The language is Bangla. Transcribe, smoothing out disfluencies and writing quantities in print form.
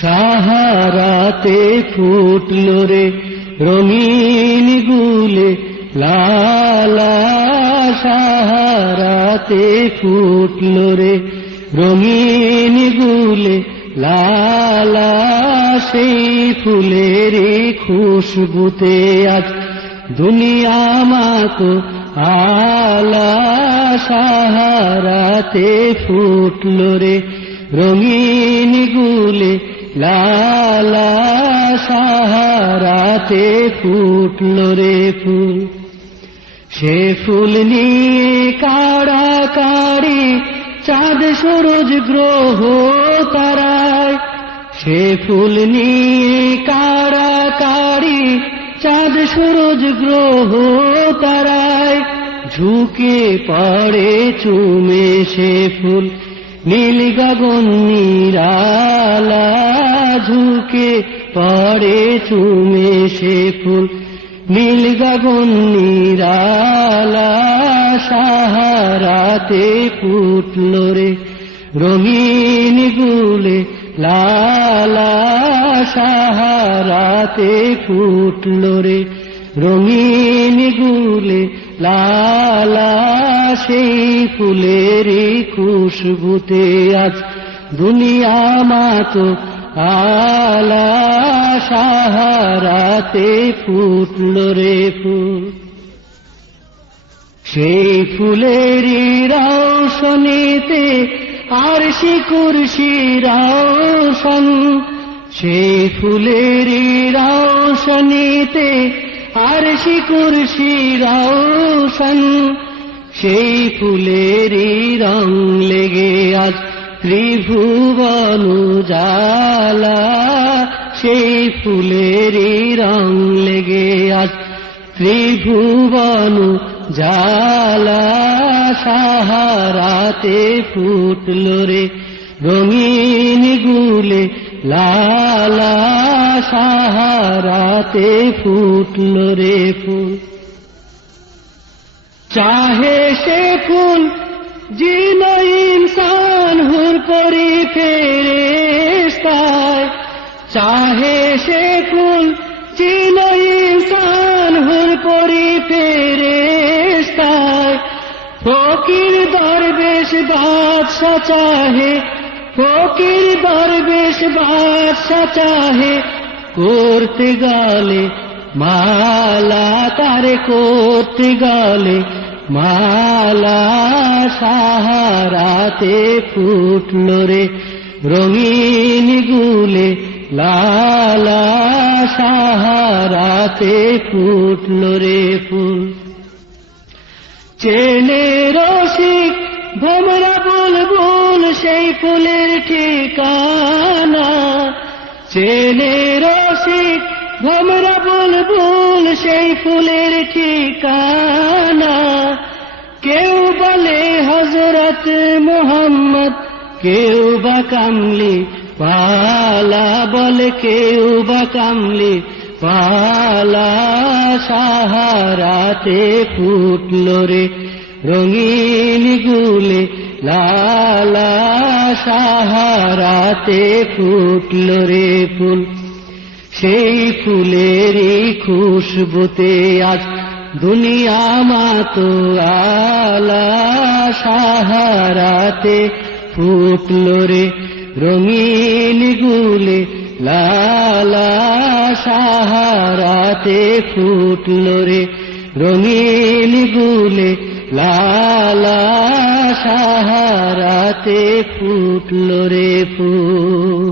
সাহারাতে ফুটলো রে রঙিন গুলে লালা, সাহারাতে ফুটলো রে রঙিন গুলে লালা, সেই ফুলের খুশবুতে আজ দুনিয়া মাতো আলা, সাহারাতে ফুটলো রে রঙিন গুলে লালা, সাহারাতে ফুটলো রে ফুল। সে ফুল নিয়ে কাড়াকাড়ি চাঁদ সূরজ গ্রহ তারায়, সে ফুল নিয়ে কাড়াকাড়ি চাঁদ সূরজ গ্রহ তারায়, ঝুঁকে পড়ে চুমে সে ফুল নীল গগন নিরালা, ঝুঁকে পড়ে চুমে সে ফুল নীল গগন নিরালা, সাহারাতে ফুটলো রে রঙিন গুলে লালা, সাহারাতে ফুটলো রে রঙিন গুলে লালা, সেই ফুলেরই খুশবুতে আজ দুনিয়া মাতো আলা, সাহারাতে ফুটলো রে ফুল। সেই ফুলেরই রওশনীতে আরশি কুরসি রওশন, সেই ফুলেরই রওশনীতে আরশি কুরসি রওশন, সেই ফুলেরই রং লেগে আজ ত্রিভুবন উজালা, সেই ফুলেরই রং লেগে আজ ত্রিভুবন উজালা, সাহারাতে ফুটলো রে রঙিন গুলে লালা, সাহারাতে ফুটলো রে ফুল। চাহে সে ফুল জিন ইনসান হুর পরি ফেরেশতায়, চাহে সে ফুল জিন ইনসান হুর পরি ফেরেশতায়, ফকির দরবেশ বাদশা চাহে, ফকির দরবেশ বাদশা চাহে, করতে গেলে মালা তারে করতে গেলে মালা, সাহারাতে ফুটলো রে রঙিন গুলে লালা, সাহারাতে ফুটলো রে ফুল। চেনে রসিক ভোমরা বুলবুল সেই ফুলের ঠিকানা, চেনে রসিক ভোমরা বুলবুল সেই ফুলের ঠিকানা, কেউ বলে হযরত মুহাম্মদ, কেউ বা কামলি পালা বলে, কেউ বা কামলি পালা, সাহারাতে ফুটলো রে রঙিন গুলে লালা, সাহারাতে ফুটলো রে ফুল। সেই ফুলেরই খুশবুতে আজ দুনিয়া মাতো আলা, সাহারাতে ফুটলো রে রঙিন গুলে লালা, সাহারাতে ফুটলো রে রঙিন গুলে লালা, সাহারাতে ফুটলো রে ফুল।